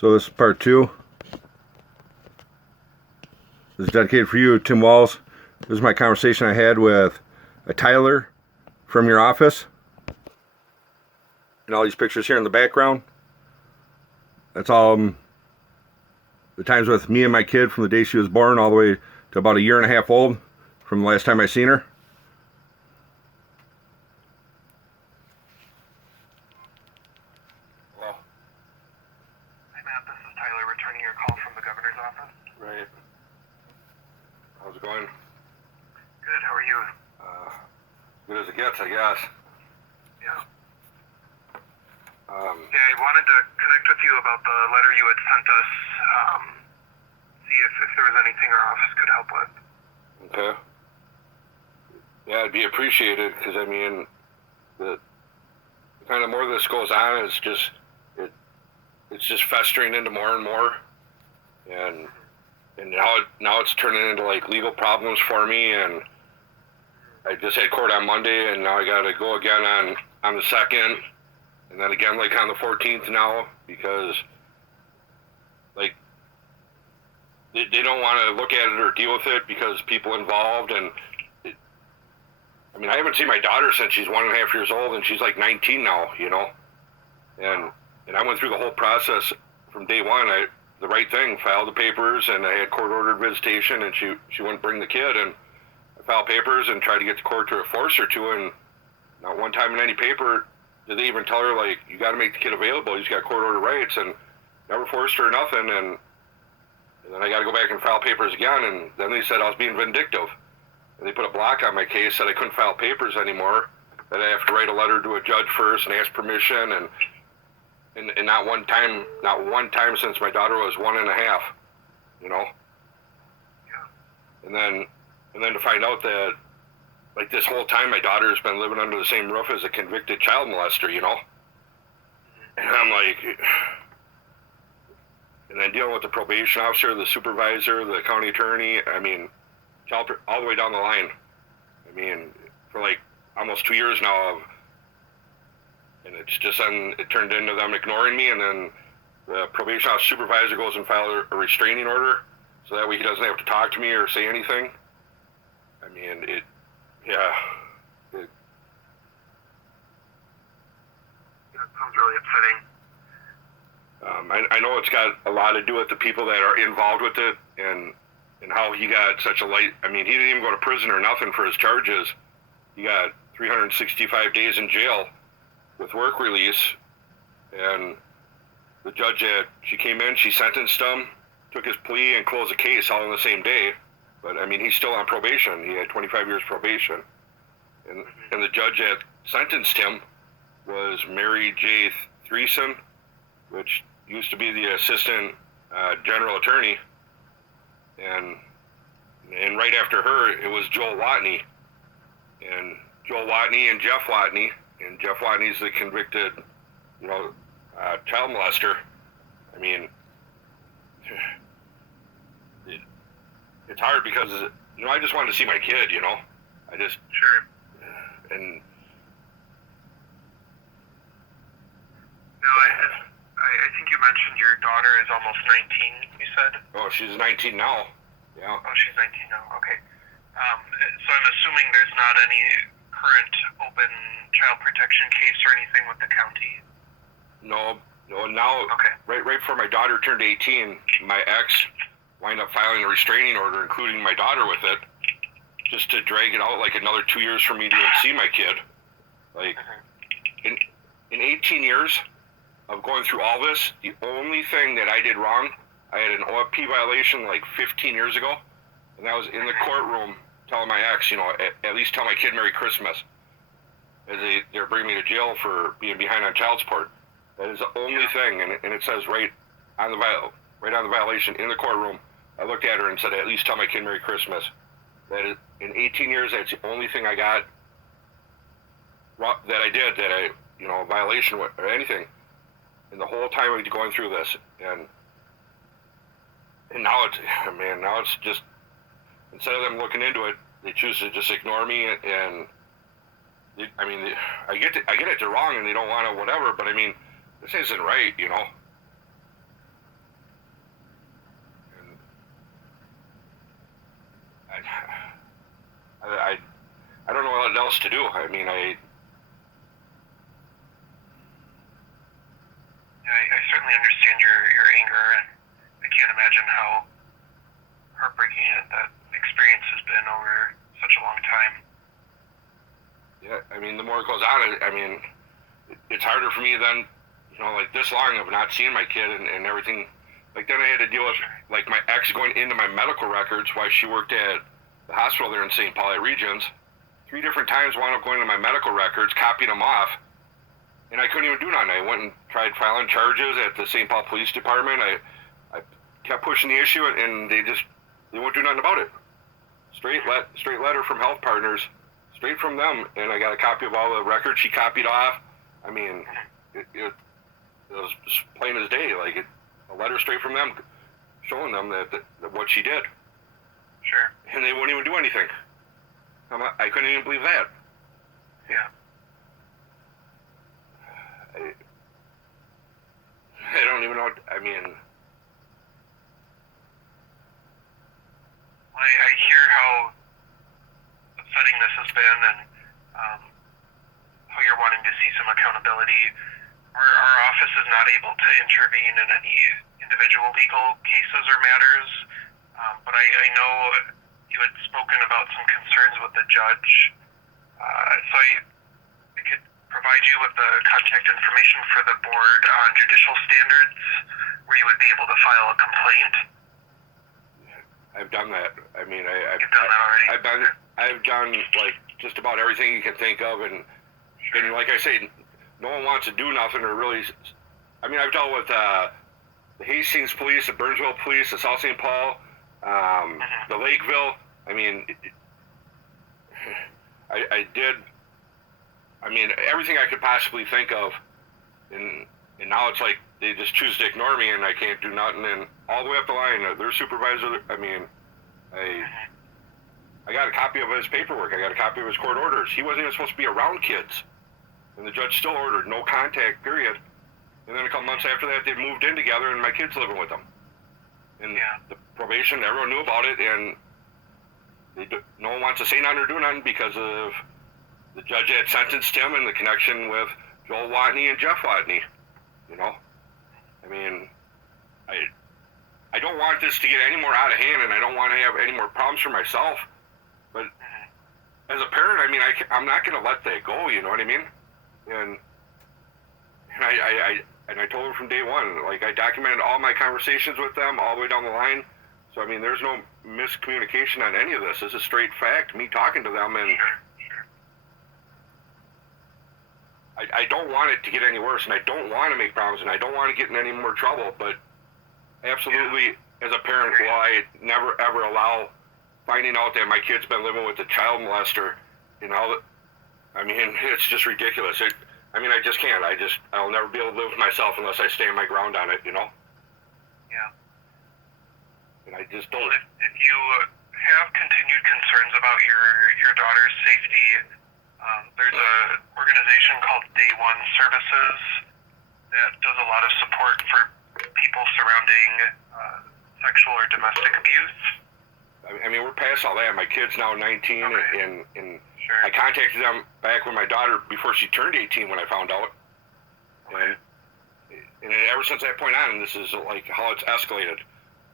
So this is part 2. This is dedicated for you, Tim WALZ. This is my conversation I had with a Tyler from your office. And all these pictures here in the background. That's all the times with me and my kid from the day she was born all the way to about 1.5 years old from the last time I seen her. Hello. Hi Matt, this is Tyler returning your call from the governor's office. Right. How's it going? Good, how are you? Good as it gets, I guess. Yeah. I wanted to connect with you about the letter you had sent us, see if there was anything our office could help with. Okay. Yeah, it'd be appreciated, because I mean, the kind of more this goes on, it's just festering into more and more, and now it's turning into like legal problems for me. And I just had court on Monday, and now I got to go again on the 2nd, and then again like on the 14th now, because like they don't want to look at it or deal with it because people involved. And I mean, I haven't seen my daughter since she's 1.5 years old, and she's like 19 now, you know. And I went through the whole process from day one. The right thing, filed the papers, and I had court-ordered visitation, and she wouldn't bring the kid, and I filed papers and tried to get the court to force her to, and not one time in any paper did they even tell her, like, you got to make the kid available, he's got court-ordered rights, and never forced her or nothing. And then I got to go back and file papers again, and then they said I was being vindictive. And they put a block on my case, said I couldn't file papers anymore, that I have to write a letter to a judge first and ask permission, and not one time since my daughter was 1.5, you know. Yeah. And then to find out that, like, this whole time my daughter's been living under the same roof as a convicted child molester, you know. And I'm like, and then dealing with the probation officer, the supervisor, the county attorney, I mean, all the way down the line. I mean, for like almost 2 years now, and it's just it turned into them ignoring me, and then the probation officer supervisor goes and files a restraining order, so that way he doesn't have to talk to me or say anything. I mean, it sounds really upsetting. I know it's got a lot to do with the people that are involved with it, and how he got such a light. I mean, he didn't even go to prison or nothing for his charges. He got 365 days in jail with work release, and the judge she came in, she sentenced him, took his plea, and closed the case all in the same day. But I mean, he's still on probation. He had 25 years probation, and the judge that sentenced him was Mary J. Threeson, which used to be the assistant general attorney, and right after her it was Joel WATNE, and Joel WATNE and Jeff WATNE. And Jeff WATNE's the convicted, you know, child molester. I mean, it's hard because, you know, I just wanted to see my kid, you know. Sure. And No, I think you mentioned your daughter is almost 19, you said? oh, she's 19 now. Yeah. Oh, she's 19 now, okay. So I'm assuming there's not any current open child protection case or anything with the county? No, now, okay. right before my daughter turned 18, my ex wound up filing a restraining order, including my daughter with it, just to drag it out like another 2 years for me to even see my kid. Like, in 18 years of going through all this, the only thing that I did wrong, I had an OFP violation like 15 years ago, and that was in the courtroom telling my ex, you know, at least tell my kid Merry Christmas, as they're bringing me to jail for being behind on child support. That is the only thing, and it says right on the violation in the courtroom. I looked at her and said, at least tell my kid Merry Christmas. That is, in 18 years, that's the only thing I got that I did, that I, you know, violation or anything. And the whole time I've been going through this, and now it's just, instead of them looking into it, they choose to just ignore me. And I mean, I get it, they're wrong and they don't want to whatever, but I mean, this isn't right, you know. I don't know what else to do. I mean, I certainly understand your anger, and I can't imagine how heartbreaking that experience has been over such a long time. yeah, I mean, the more it goes on, I mean, it's harder for me than, you know, like this long of not seeing my kid and everything. Like then I had to deal with like my ex going into my medical records while she worked at the hospital there in St. Paul at Regions. 3 different times wound up going to my medical records, copied them off, and I couldn't even do nothing. I went and tried filing charges at the St. Paul Police Department. I kept pushing the issue, and they won't do nothing about it. Straight letter from Health Partners, straight from them, and I got a copy of all the records she copied off. I mean, it was just plain as day, like a letter straight from them, showing them that what she did. Sure. And they wouldn't even do anything. I couldn't even believe that. Yeah. I don't even know. I mean, I hear how upsetting this has been, and how you're wanting to see some accountability. Our office is not able to intervene in any individual legal cases or matters, but I know you had spoken about some concerns with the judge, so I could provide you with the contact information for the board on judicial standards, where you would be able to file a complaint. I've done that. I mean, You've done that already? I've done like just about everything you can think of, and like I say, no one wants to do nothing or really. I mean, I've dealt with the Hastings Police, the Burnsville Police, the South St. Paul, the Lakeville. I mean, I did. I mean, everything I could possibly think of, and now it's like they just choose to ignore me, and I can't do nothing. And all the way up the line, their supervisor. I mean, I got a copy of his paperwork. I got a copy of his court orders. He wasn't even supposed to be around kids, and the judge still ordered no contact, period. And then a couple months after that, they moved in together, and my kid's living with them. And the probation, everyone knew about it, and no one wants to say nothing or do nothing because of the judge had sentenced him in the connection with Joel WATNE and Jeff WATNE. You know, I mean, I don't want this to get any more out of hand, and I don't want to have any more problems for myself. But as a parent, I mean, I'm not going to let that go. You know what I mean? And I told her from day one, like I documented all my conversations with them all the way down the line. So I mean, there's no miscommunication on any of this. This is straight fact. Me talking to them, and I don't want it to get any worse, and I don't want to make problems, and I don't want to get in any more trouble. But absolutely, as a parent, will I never ever allow finding out that my kid's been living with a child molester. You know, I mean, it's just ridiculous. I mean, I just can't. I'll never be able to live with myself unless I stand my ground on it, you know? Yeah. And I just don't. Well, if you have continued concerns about your daughter's safety, there's an organization called Day One Services that does a lot of support for people surrounding sexual or domestic abuse. I mean, we're past all that. My kid's now 19, Okay. and Sure. I contacted them back with my daughter before she turned 18 when I found out. Okay. And ever since that point on, this is like how it's escalated.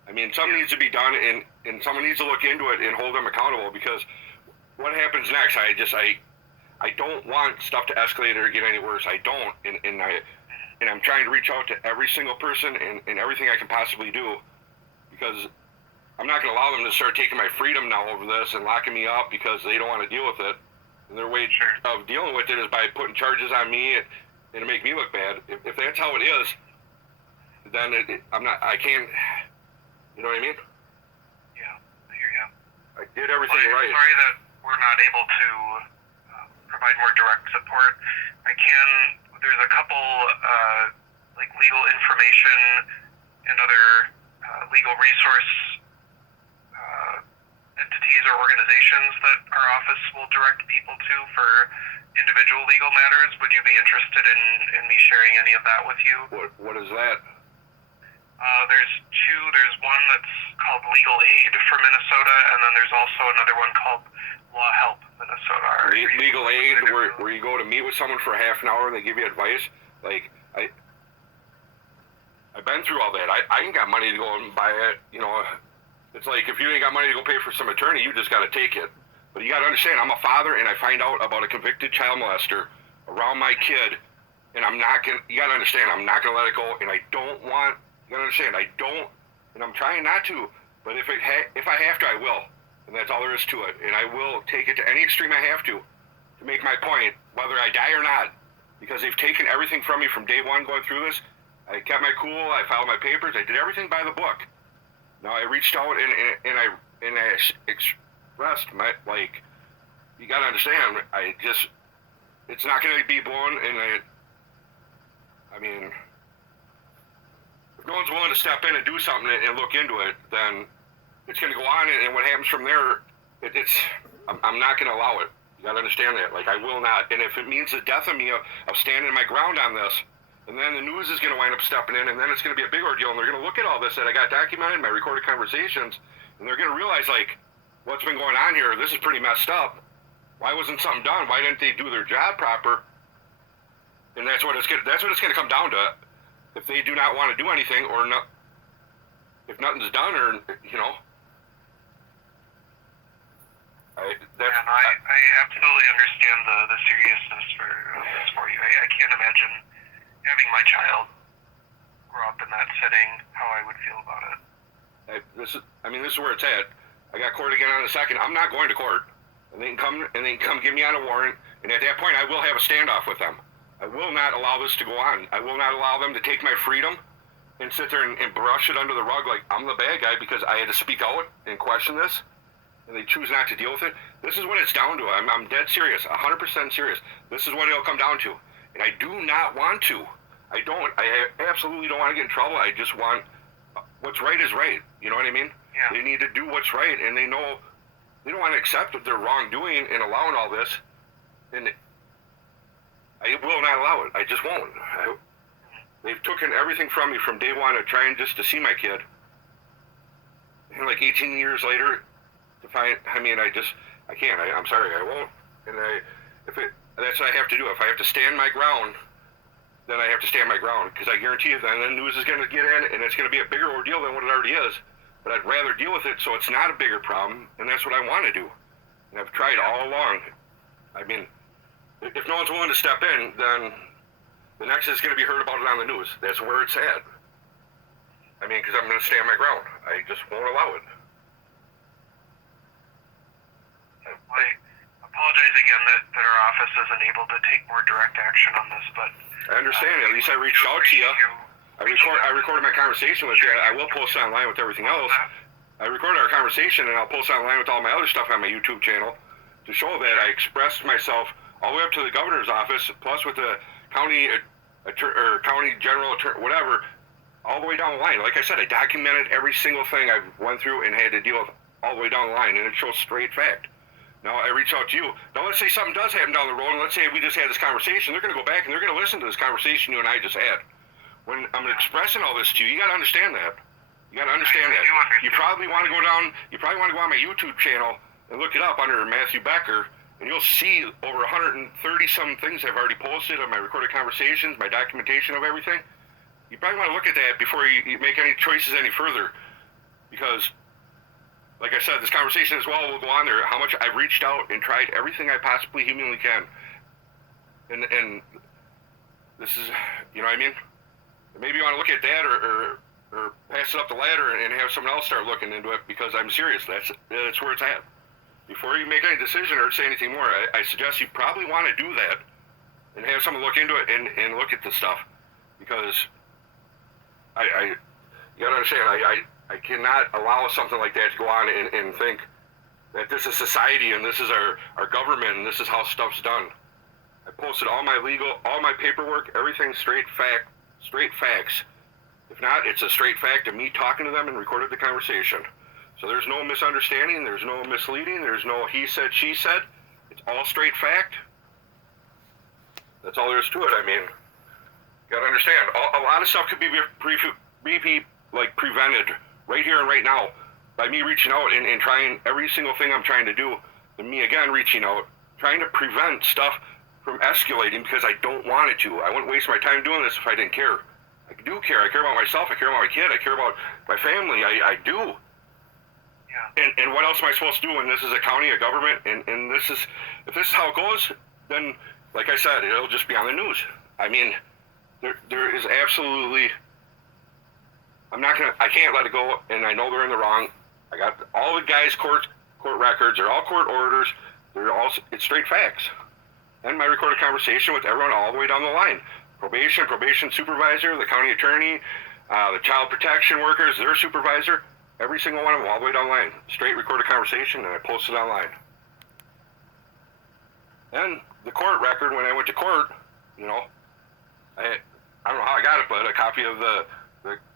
I mean, something needs to be done, and someone needs to look into it and hold them accountable, because what happens next, I don't want stuff to escalate or get any worse. I don't, and I'm trying to reach out to every single person and everything I can possibly do, because I'm not going to allow them to start taking my freedom now over this and locking me up because they don't want to deal with it. And their way of dealing with it is by putting charges on me and to make me look bad. If that's how it is, then I can't, you know what I mean? Yeah, I hear you. I did everything right. Sorry that we're not able to provide more direct support. There's a couple like legal information and other legal resource entities or organizations that our office will direct people to for individual legal matters. Would you be interested in me sharing any of that with you? What is that? There's two. There's one that's called Legal Aid for Minnesota, and then there's also another one called Law Help Minnesota. Legal aid, where you go to meet with someone for a half an hour and they give you advice. Like, I've been through all that. I ain't got money to go and buy it. You know, it's like if you ain't got money to go pay for some attorney, you just got to take it. But you got to understand, I'm a father, and I find out about a convicted child molester around my kid, and I'm not gonna. You got to understand, I'm not gonna let it go, and I don't want. You got to understand, I don't, and I'm trying not to. But if I have to, I will, and that's all there is to it. And I will take it to any extreme I have to make my point, whether I die or not, because they've taken everything from me from day one going through this. I kept my cool. I filed my papers. I did everything by the book. Now I reached out and I expressed my, like, you gotta understand. It's not gonna be blown. And I mean, if no one's willing to step in and do something and look into it, then it's gonna go on. And what happens from there, I'm not gonna allow it. You gotta understand that. Like, I will not. And if it means the death of me of standing my ground on this. And then the news is going to wind up stepping in, and then it's going to be a big ordeal, and they're going to look at all this that I got documented, my recorded conversations, and they're going to realize, like, what's been going on here, this is pretty messed up. Why wasn't something done? Why didn't they do their job proper? And that's what it's going to come down to. If they do not want to do anything, or not, if nothing's done, or, you know. I absolutely understand the seriousness for you. I can't imagine having my child grow up in that setting, how I would feel about it. This is where it's at. I got court again on the 2nd. I'm not going to court, and they can come get me on a warrant. And at that point, I will have a standoff with them. I will not allow this to go on. I will not allow them to take my freedom and sit there and brush it under the rug like I'm the bad guy because I had to speak out and question this, and they choose not to deal with it. This is what it's down to. I'm dead serious, 100% serious. This is what it'll come down to. And I do not want to. I absolutely don't want to get in trouble. I just want what's right is right. You know what I mean? Yeah. They need to do what's right, and they know they don't want to accept that they're wrongdoing and allowing all this. And I will not allow it. I just won't. They've taken everything from me from day one of trying just to see my kid. And like 18 years later, to find, I can't. I'm sorry, I won't. And that's what I have to do. If I have to stand my ground, then I have to stand my ground, because I guarantee you then the news is going to get in, and it's going to be a bigger ordeal than what it already is. But I'd rather deal with it so it's not a bigger problem, and that's what I want to do. And I've tried all along. I mean, if no one's willing to step in, then the next is going to be heard about it on the news. That's where it's at. I mean, because I'm going to stand my ground. I just won't allow it. I apologize again that our office isn't able to take more direct action on this, but I understand. At least I reached out to you. I recorded my conversation with you. I will post it online with everything else. I recorded our conversation, and I'll post it online with all my other stuff on my YouTube channel to show that I expressed myself all the way up to the governor's office, plus with the county general attorney, whatever, all the way down the line. Like I said, I documented every single thing I went through and had to deal with all the way down the line, and it shows straight fact. Now I reach out to you. Now let's say something does happen down the road, and let's say we just had this conversation. They're going to go back and they're going to listen to this conversation you and I just had. When I'm expressing all this to you, you got to understand that. You got to understand that. You probably want to go down. You probably want to go on my YouTube channel and look it up under Matthew Becker, and you'll see over 130 some things I've already posted of my recorded conversations, my documentation of everything. You probably want to look at that before you make any choices any further, because, like I said, this conversation as well will go on there. How much I've reached out and tried everything I possibly humanly can, and this is, you know what I mean? Maybe you want to look at that or pass it up the ladder and have someone else start looking into it, because I'm serious. That's where it's at. Before you make any decision or say anything more, I suggest you probably want to do that and have someone look into it and look at the stuff, because you gotta understand, I cannot allow something like that to go on and think that this is society and this is our government and this is how stuff's done. I posted all my paperwork, everything straight facts. If not, it's a straight fact of me talking to them and recorded the conversation. So there's no misunderstanding, there's no misleading, there's no he said, she said. It's all straight fact. That's all there is to it. I mean, you gotta understand, a lot of stuff could be prevented right here and right now by me reaching out and trying every single thing I'm trying to do, and me again reaching out, trying to prevent stuff from escalating because I don't want it to. I wouldn't waste my time doing this if I didn't care. I do care. I care about myself. I care about my kid. I care about my family. I do. Yeah. And what else am I supposed to do when this is a county, a government, and this is, if this is how it goes, then, like I said, it'll just be on the news. I mean, there is absolutely, I can't let it go, and I know they're in the wrong. I got all the guys' court records, they're all court orders, it's straight facts. And my recorded conversation with everyone all the way down the line. Probation supervisor, the county attorney, the child protection workers, their supervisor, every single one of them all the way down the line. Straight recorded conversation, and I posted online. And the court record, when I went to court, you know, I don't know how I got it, but a copy of the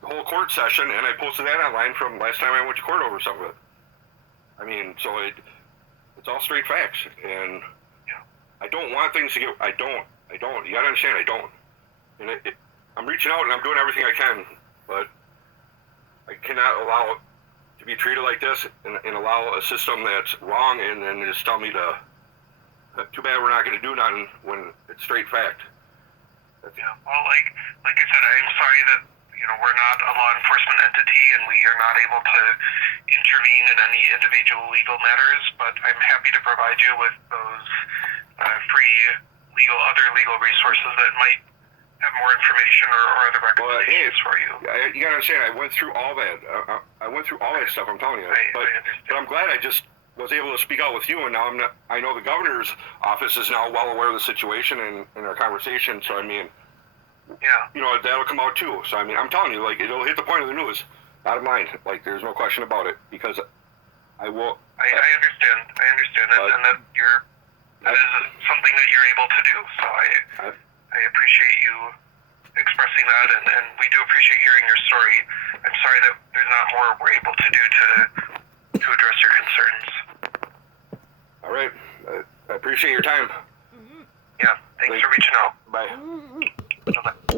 whole court session, and I posted that online from last time I went to court over some of it. I mean, so it's all straight facts, and I don't want things to get, I don't, you gotta understand, I don't. And I'm reaching out and I'm doing everything I can, but I cannot allow it to be treated like this and allow a system that's wrong and then just tell me to, too bad we're not gonna do nothing when it's straight fact. Yeah, well, like I said, I'm sorry that, you know, we're not a law enforcement entity and we are not able to intervene in any individual legal matters, but I'm happy to provide you with those free other legal resources that might have more information or other recommendations for you. You gotta understand, I went through all that. I went through all that stuff, I'm telling you. I understand. But I'm glad I just was able to speak out with you, and now I know the governor's office is now well aware of the situation in our conversation, so I mean, yeah, you know, that'll come out too. So I mean, I'm telling you, like, it'll hit the point of the news. Bottom line, like, there's no question about it, because I will. I understand, and that is something that you're able to do. So I appreciate you expressing that, and we do appreciate hearing your story. I'm sorry that there's not more we're able to do to address your concerns. All right, I appreciate your time. Yeah, thanks for reaching out. Bye. Bye-bye.